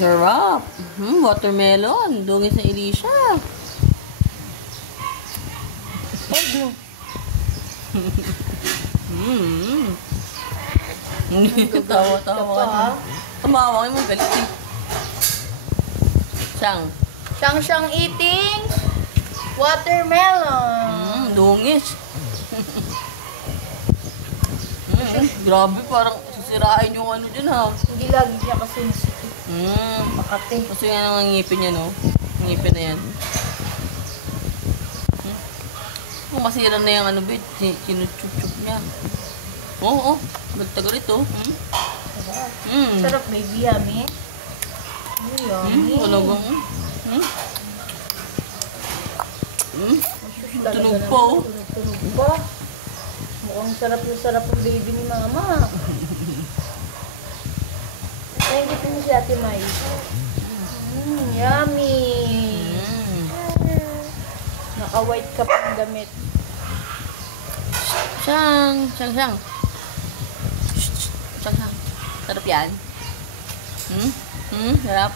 Sarap. Watermelon. Dungis na Elisha. Tawa-tawa ka. Tumawa kayo, magalit eh. Siyang eating watermelon. Dungis. Grabe, parang sisirain yung ano dyan ha. Hindi lagi niya kasi nasikip. Makati. Kasi yan ang ngipin niya, no? Ngipin na yan. Kung masira na yung ano, bit, kinuchup-chup niya. Oo, nagtagal ito. Sarap, baby, yummy. Yummy. Talagang, tunog pa, oh. Tunog pa. Mukhang sarap na sarap ang baby ni mama. Thank you po si Ate Mai. Yummy. Naka-white ka pang damit. Siyang. Sarap yan. Sarap.